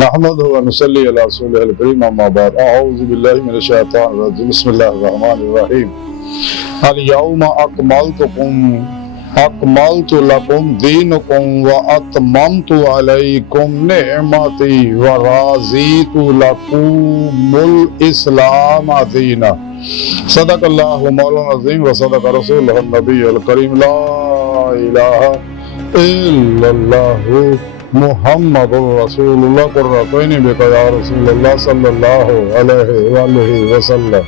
نحمده ونصلي على رسوله الكريم اما بعد اعوذ بالله من الشيطان الرجيم بسم الله الرحمن الرحيم اليوم اكملت لكم دينكم واتممت عليكم نعمتي ورضيت لكم الاسلام دينا صدق الله مولانا العظيم وصدق رسوله النبي الكريم لا اله الا الله محمد رسول اللہ قرۃ بک یا رسول اللہ صلی اللہ علیہ وآلہ وسلم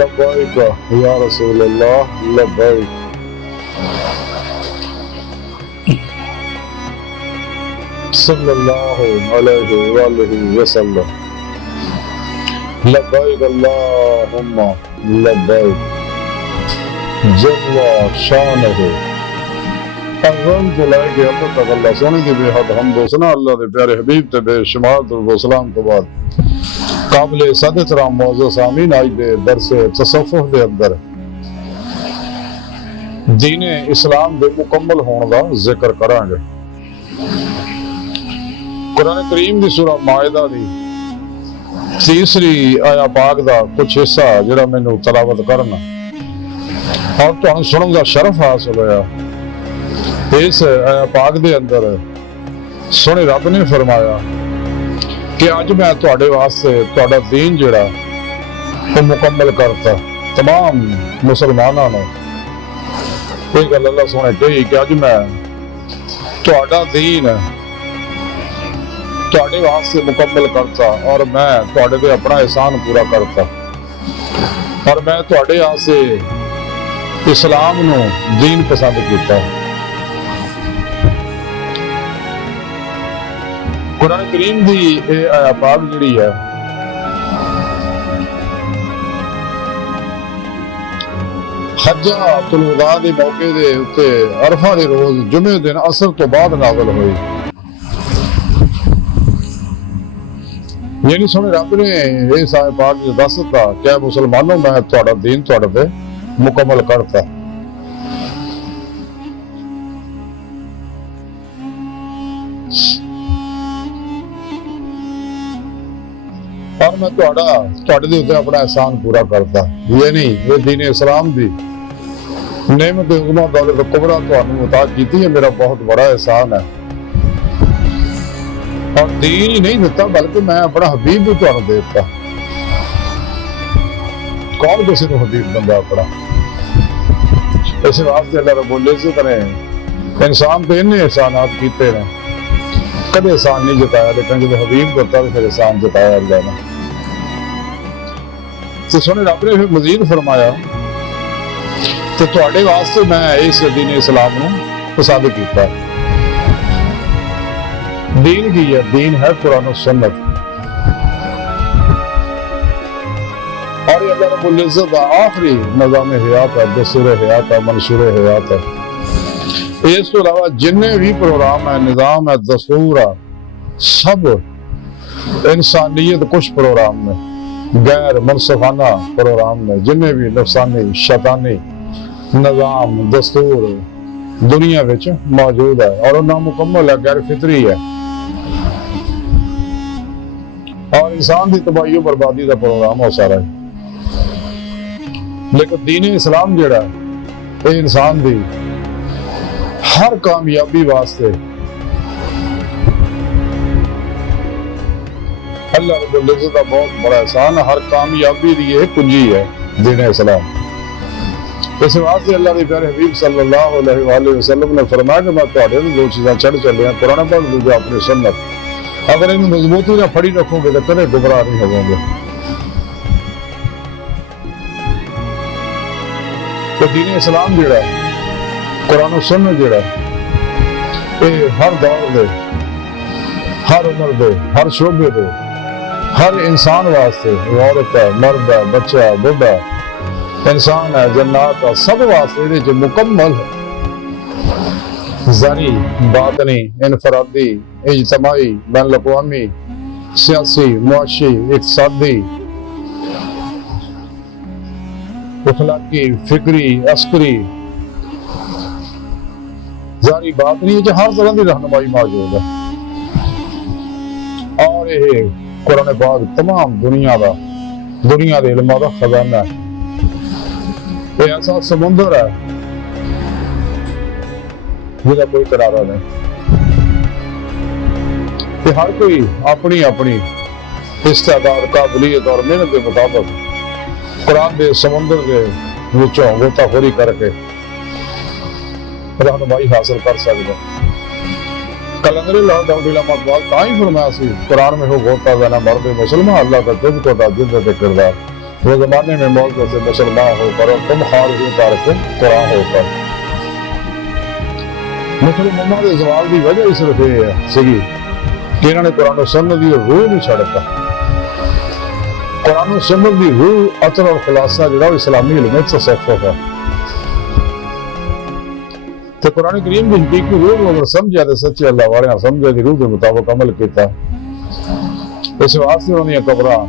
لبیک یا رسول اللہ لبیک صلی اللہ علیہ وآلہ وسلم لبیک اللہم لبیک جل شانہ اعظم جلائے کے اب تک اللہ سونے دی بے حد حمد و ثنا اللہ دے پیارے حبیب تے بے شمار درود و سلام تو بعد قابل صد احترام معزز سامعین آج دے درس تصوف دے اندر دین اسلام دے مکمل ہون دا ذکر کران گے۔ قرآن کریم دی سورہ مائدہ دی تیسری آیا پاک دا کچھ حصہ جڑا مینوں تلاوت کرنا اور تہاڈے سنن دا شرف حاصل ہویا۔ اس پاک دے اندر سونے رب نے فرمایا کہ اج میں تواڈے واسطے تواڈا دین جڑا وہ مکمل کرتا تمام مسلماناں نوں۔ کوئی گل اللہ سونے کہی کہ اج میں تواڈا دین تواڈے واسطے مکمل کرتا اور میں تواڈے تے اپنا احسان پورا کرتا اور میں تواڈے واسطے اسلام نوں دین پسند کیتا۔ قرآن کریم دی آیا پاک جڑی ہے حجۃ الوداع دے موقع دے اوتے عرفہ دے روز جمعے دن عصر تو بعد نازل ہوئی۔ یعنی سونے رب نے اس آیا پاک جو دس دتا کہ مسلمانوں میں تہاڈا دین تہاڈے تے مکمل کرتا اور میں تواڈے دے اوتے اپنا احسان پورا کرتا۔ یعنی یہ دین اسلام دی نعمت عظمی دولت کبریٰ تہانوں عطا کیتی ہے، میرا بہت بڑا احسان ہے۔ اور دین ہی نہیں دیتا بلکہ میں اپنا حبیب بھی تہانوں دے دیتا۔ کون کسی کو حبیب بندہ اپنا؟ اس واسطے اللہ رب العزت نے انسان پہ اتنے احسانات کیتے ہیں، کبھی احسان نہیں جتایا، لیکن جب حبیب کرتا تو پھر احسان جتایا اللہ نے۔ تو سونے رب نے پھر مزید فرمایا کہ تواڈے واسطے میں اس دین اسلام نوں پسند کیتا۔ دین کی ہے؟ دین ہے قرآن و سنت، اور یہ اللہ رب العزت کا آخری نظام حیات ہے، دستور حیات ہے، منشور حیات ہے۔ اس تو علاوہ جننے بھی پروگرام ہے، نظام ہے، دستور ہے، سب انسانیت کچھ پروگرام میں، غیر منصفانہ پروگرام میں جننے بھی نفسانی شیطانی نظام دستور دنیا وچ موجود ہے اور نامکمل ہے، غیر فطری ہے اور انسان دی تباہی و بربادی کا پروگرام ہو سارا ہے۔ لیکن دین اسلام جڑا ہے یہ انسان دی ہر کامیابی واسطے اللہ رب العزت کا بہت بڑا احسان ہے، ہر کامیابی دی یہ کنجی ہے دین اسلام۔ اس واسطے اللہ کے پیارے حبیب صلی اللہ علیہ وآلہ وسلم نے فرمایا کہ میں تہاڈے نوں دو چیزاں چڑھ چلے ہیں، قرآن پاک دوجا اپنی سنت، اگر انہوں مضبوطی نہ پھڑی رکھو گے تو کبھی گمراہ نہیں ہوو گے۔ تو دین اسلام جڑا ہے قرآن و سنت جڑا ہے یہ ہر دور دے، ہر عمر دے، ہر شعبے دے، ہر انسان واسطے، عورت ہے، مرد ہے، بچہ ہے، بڑھا انسان ہے، جنات ہے، سب واسطے یہ جو مکمل ہے، ذری، باطنی، انفرادی، اجتماعی، بین الاقوامی، سیاسی، معاشی، اقتصادی، اخلاقی، فکری، عسکری، ظاہری بات نہیں ہے کہ ہر طرح کی رہنمائی موجود ہے۔ اور یہ قرآن پاک تمام دنیا دے علماء دا خزانہ ہے. یہ ایسا سمندر ہے جہاں کوئی کنارہ نہیں، کہ ہر کوئی اپنی اپنی استعداد، قابلیت اور محنت کے مطابق قرآن دے سمندر کے وچوں غوطہ خوری کر کے رہنمائی حاصل کر سکتا. کلندر اللہ ڈاؤڈی لمحہ بات تاں ہی فرمایا سی قرآن میں ہو غوطہ دینا مرد مسلمان اللہ کا تجھ کو دا جد کے کردار، وہ زمانے میں موت سے مسلمان ہو کر تم خارج کر کے قرآن ہو کر. مسلمانوں کے زوال کی وجہ اس صرف یہ سی کہ انہوں نے قرآن و سنت کی روح نہیں چھڑتا. قرآن و سنت کی روح اثر اور خلاصہ جڑا اسلامی علم تصوف ہے. تو قرآن کریم کی حقیقی روح کو اگر سمجھا تو سچے اللہ والے سمجھا دی روح کے مطابق عمل کیتا. اس واسطے انہوں نے قبراں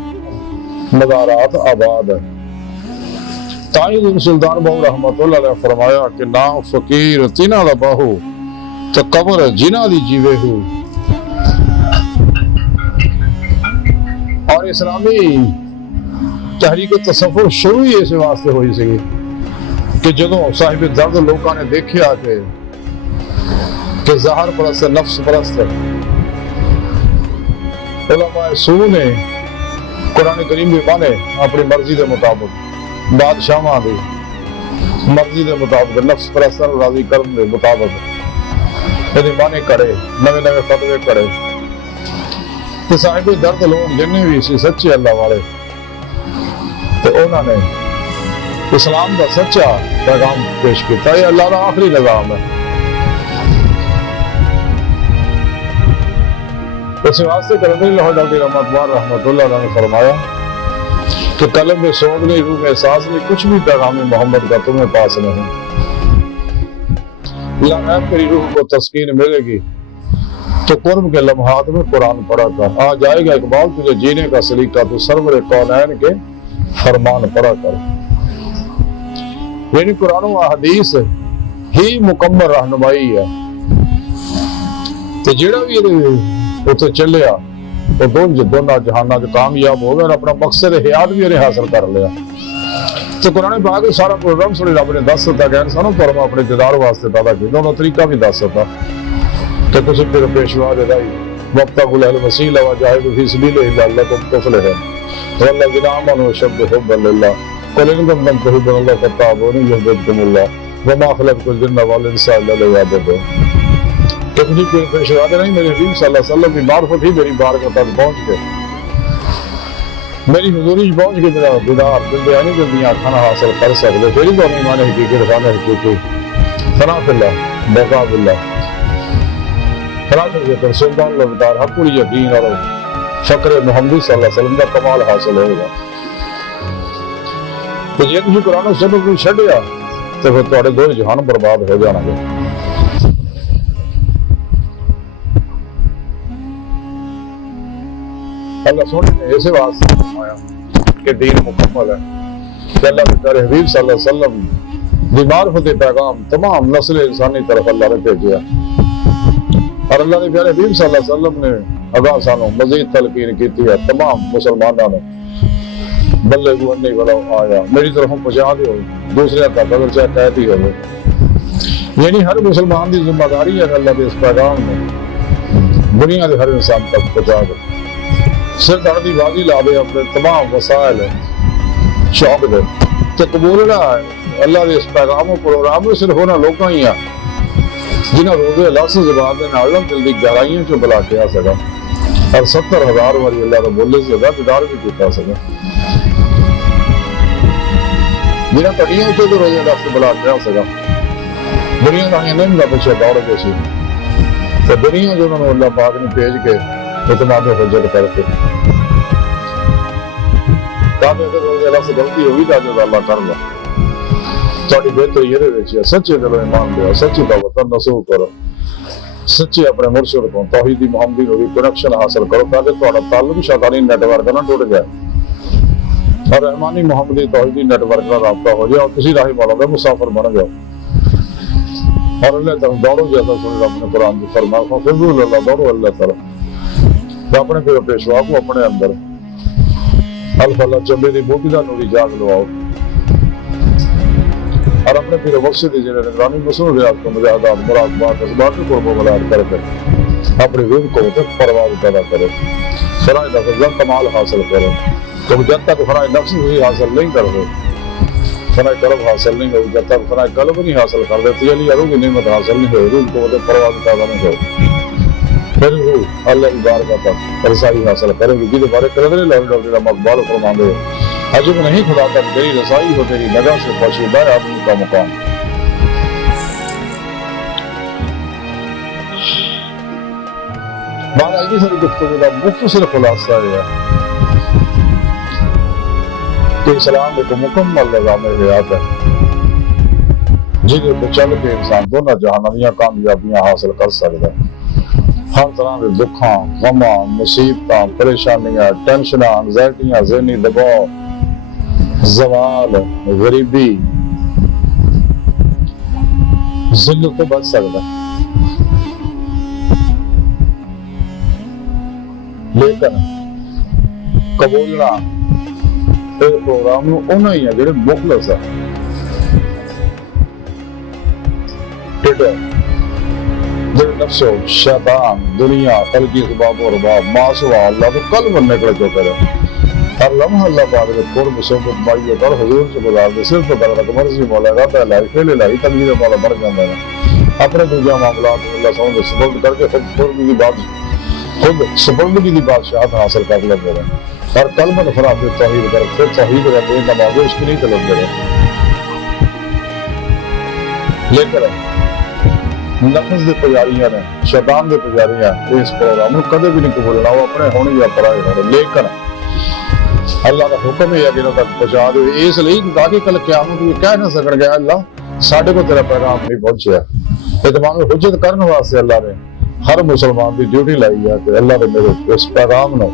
مزارات آباد ہے. تائید سلطان بہو رحمت اللہ علیہ فرمایا کہ نا فقیر تینا دا باہو تو قبر جنہ دی جیوے ہو. اور اسلامی تحریک تصوف شروع ہی اس واسطے ہوئی سی کہ جدوں صاحب درد لوگوں نے دیکھیا کہ ظاہر پرست نفس پرست علماء سو نے قرآن کریم کے معنی اپنی مرضی کے مطابق، بادشاہاں دی مرضی کے مطابق، نفس پرستاں نوں راضی کرن کے مطابق یہ معنی کرے، نوے نوے فتوے کرے. کہ صاحب درد لوگ جننے بھی سی سچے اللہ والے تو انہوں نے اسلام کا سچا پیغام پیش کیا. یہ اللہ کا آخری نظام ہے. اس واسطے کلندر اللہ ڈاکٹر رحمت اللہ علیہ نے فرمایا کہ قلم میں سوگ نہیں، روح میں احساس نہیں، کچھ بھی پیغام محمد کا تمہیں پاس نہیں. اللہ تیری روح کو تسکین ملے گی تو قرب کے لمحات میں قرآن پڑھا کر. آ جائے گا اقبال تجھے جینے کا سلیقہ، تو سرور کونین کے فرمان پڑھا کر. یعنی قرآن و حدیث ہی مکمل رہنمائی ہے. تو جڑا بھی اتنے چلیا وہ دونوں جہانوں سے کامیاب ہو گیا اور اپنا مقصد حیات بھی انہیں حاصل کر لیا. تو قرآن پاک سارا پروگرام سنی رب نے دس دیتا کہ انسانوں پر اپنے دیدار واسطے پیدا کیا. انہوں طریقہ بھی دس دیتا کہ تسی پھر پیشوا دے دائی وابتغوا الوسیلہ وجاہدوا فی سبیلہ لعلکم تفلحون والذین آمنوا اشد حبا للہ قل ان کنتم تحبون اللہ فاتبعونی یحببکم اللہ وما خلقت الجن والانس الا لیعبدون. کہ تسی پھر پیشوا دے نہیں، میرے حبیب صلی اللہ علیہ وسلم کی معرفت ہی میری بارگاہ تک پہنچ گئے، میری حضوری پہنچ کے میرا دیدار دل بیانی دل دیاں کھانا حاصل کر سکتے. پھر ہی تو نہیں مانے حقیقت خانے حقیقی فنا فی اللہ بقا فی اللہ فراغ سلطان لبدار حق پوری یقین اور فقر محمدی صلی اللہ علیہ وسلم کا کمال حاصل ہوگا. تو جی تھی قرآن و سنت کو چھڈیا تو پھر تھوڑے دو جہان برباد ہو جانا گے. اللہ سونے نے ایسے واسطے فرمایا کہ دین مکمل ہے کہ اللہ کے پیارے حبیب صلی اللہ علیہ وسلم دی معرفت پیغام تمام نسل انسانی طرف اللہ نے بھیجا. اور اللہ کے پیارے حبیب صلی اللہ علیہ وسلم نے اگاں سانوں مزید تلقین کی ہے تمام مسلمانوں نے بلغوا انی ولو آیا، میری طرف پہنچا دیو دوسرے تک اگر چاہے کہتی ہو. یعنی ہر مسلمان کی ذمہ داری ہے اللہ کے اس پیغام میں دنیا کے ہر انسان تک پہنچا دے. سر دردی بازی لا دے اپنے تمام وسائل شوق دے تو قبول نہ اللہ کے اس پیغام و پروگرام میں صرف ہونا لوگاں ہی ہیں جنہاں روزے لفظ زبان دے نال دل دی گہرائیاں چوں بلا کے آ سکا اور 70,000 واری اللہ کا بولے سے زیادہ دیدار بھی کیتا سکا. جنہاں کٹیاں چوں روزے لفظ بلا کے آ سکا دنیا کا نہیں کا پیچھے دوڑ کے سی تو دنیا جو انہوں نے اللہ پاک نے بھیج کے اتمام حجت کر کے تاکہ اگر روزے لفظ غلطی ہوئی تاکہ اللہ کر لو. تھوڑی بہتری یہ سچے دلوں ایمان دیا، سچی دعوت نصوح کرو، سچے اپنے مرشد کو توحیدی محمدی کو بھی کنیکشن حاصل کرو تاکہ تھوڑا تعلق شیطانی نیٹ ورک نہ ٹوٹ جائے اور رحمانی محمدی توحیدی نیٹ ورک کا رابطہ ہو جائے اور کسی راہی والا کا مسافر بن جاؤ. اور اللہ تعالیٰ دوڑو جیسا سن رہا اپنے قرآن کی فرما فضل اللہ دوڑو اللہ تعالیٰ اپنے پھر پیشوا کو اپنے اندر الف اللہ چمبے کی بوٹی کا نوری جاگ لواؤ اور اپنے پھر وقت کی جنہیں نگرانی مسلم ریاض کو مجاہدات مراقبات اسباب کو ملاد کر کے اپنی روح کو تک پرواز پیدا کرے فرائض نفس کمال حاصل کرے تو جب تک فرائض نفس بھی حاصل نہیں کر دے فرائض قلب حاصل نہیں ہوئی جب تک فرائض قلب نہیں حاصل کر دے تیلی روح کی نعمت حاصل نہیں ہوئی روح کو پرواز پیدا نہیں ہوئی پھر روح اللہ کی بارگاہ تک رسائی حاصل کرے گی جیدے بارے قدر اللہ کا مقبال فرماندے ہیں عجب نہیں خدا تک تیری رسائی ہو تیری نگاہ سے پوشیدہ ہے آدمی کا مقام مانا ایسی ساری گفتگو کا مختصر خلاصہ ہے کہ اسلام ایک مکمل نظام حیات ہے جنہیں پہ چل کے انسان دونوں جہانیاں کامیابیاں حاصل کر سکتا ہے ہر طرح کے دکھاں غماں مصیبتاں پریشانیاں ٹینشناں انزائٹیاں ذہنی دباؤ زوال غریبی ذلت تو بچ سکتا ہے لیکن قبولنا اس پروگرام نو انہاں ہی ہے جڑے مخلص ہے جڑے نفس و شیطان دنیا خلقی سباب و رباب ماسوا اللہ کو کل من نکل جو کرے ہر لمحہ اللہ پاک کے قرب صحبت مائیت اور حضور سے گزار دے صرف برکت مرضی مولا راتا الہی فعل الہی تقدیر مولا بڑھ جاتا ہے اپنے دوجہ معاملات اللہ سبحانہ سے سبب کر کے خود سبردگی کی بادشاہت حاصل کر لیتے رہے ہر قلب نفرا پھر توحید کر پھر توحید رہتے ہیں نماز عشق نہیں طلب رہے لیکن نفس دے پجاریاں نے شیطان دے پجاریاں اس پروگرام کو کدے بھی نہیں قبولنا وہ اپنے ہونے یا پرائے ہونے لیکن اللہ کا حکم ہے کہ انہوں تک پہنچا دے اس لیے تاکہ کل قیامت یہ کہہ نہ سکن گیا اللہ ساڑھے کو تیرا پیغام نہیں پہنچیا اتمام حجت کرنے واسطے اللہ نے ہر مسلمان کی ڈیوٹی لائی ہے کہ اللہ نے میرے اس پیغام نو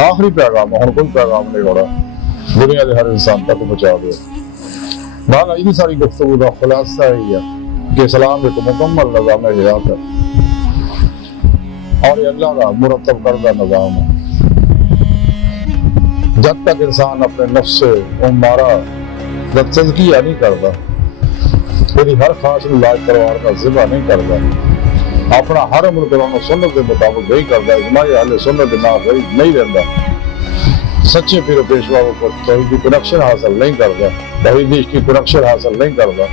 آخری پیغام ہوں کوئی پیغام نہیں ہو رہا دنیا کے ہر انسان تک پہنچا دے بہرحال یہ ساری گفتگو کا خلاصہ ہی ہے کہ اسلام ایک مکمل نظام حیات ہے اور یہ اللہ کا مرتب کردہ نظام ہے جب تک انسان اپنے نفس سے امارہ کا تزکیہ نہیں کرتا پوری ہر خواہش لاج تلوار کا ذبح نہیں کرتا اپنا ہر عمر قرآن و سنت کے مطابق نہیں کرتا اجماع اہل سنت نہ نہیں رہتا سچے پیر و پیشوا کو توحید کی کنیکشن حاصل نہیں کرتا توحید کی کنیکشن حاصل نہیں کرتا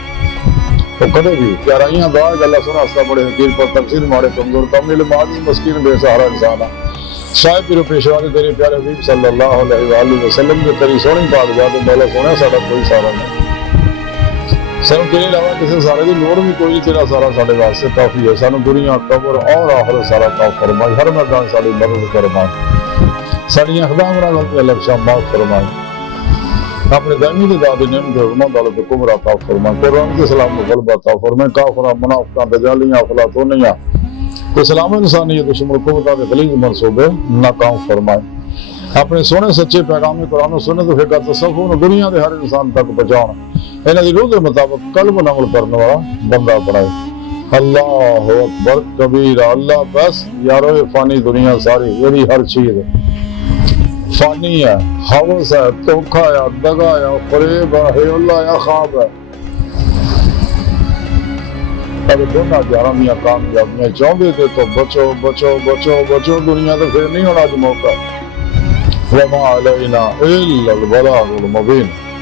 تو کدے بھی پیارائیاں دعا کہ اللہ سنا ہستا بڑے حقیر پر تفصیل مارے کمزور کامل معاذ مسکین بے سہارا انسان ہے صاحب پیر و پیشوا نے تیرے پیارے حبیب صلی اللہ علیہ وآلہ وسلم کے تیری سونی پاک جاتے مولا سونے ساڑھا کوئی سارا نہیں سانو تیرے علاوہ کسی سارے دی لوڑ بھی کوئی تیرا سارا ساڑھے واسطے کافی ہے سانو دنیا قبر اور آخر سارا کاف فرمائی ہر میدان ساڑھی مدد فرمائی ساڑھی اقدام را غلطی اللہ شام معاف فرمائی اپنے دائمی دی دادی نعمت حرمت دولت کبرا کاف فرمائی قرآن کے سلام کو غلبہ کاف فرمائی کافرہ منافقان دجالیاں افلاطونیاں اسلام انسانیت شمول قوتہ کے خلیج منصوبے ناکام فرمائی اپنے سونے سچے پیغامی قرآن و سنت فقہ تصوف دنیا کے ہر انسان تک پہنچانا انہاں دی روح کے مطابق قلب نعمل کرنے والا بندہ بنائے اللہ اکبر کبیرہ اللہ بس یارو فانی دنیا ساری یعنی ہر چیز فانی ہے حوث ہے دھوکا ہے دگا ہے فریب ہے اللہ یا خواب ہے اگر دونوں جہانیاں کامیابیاں چاہتے تھے تو بچو بچو بچو بچو دنیا تو پھر نہیں ہونا جو موقع وما علینا الا البلاغ المبین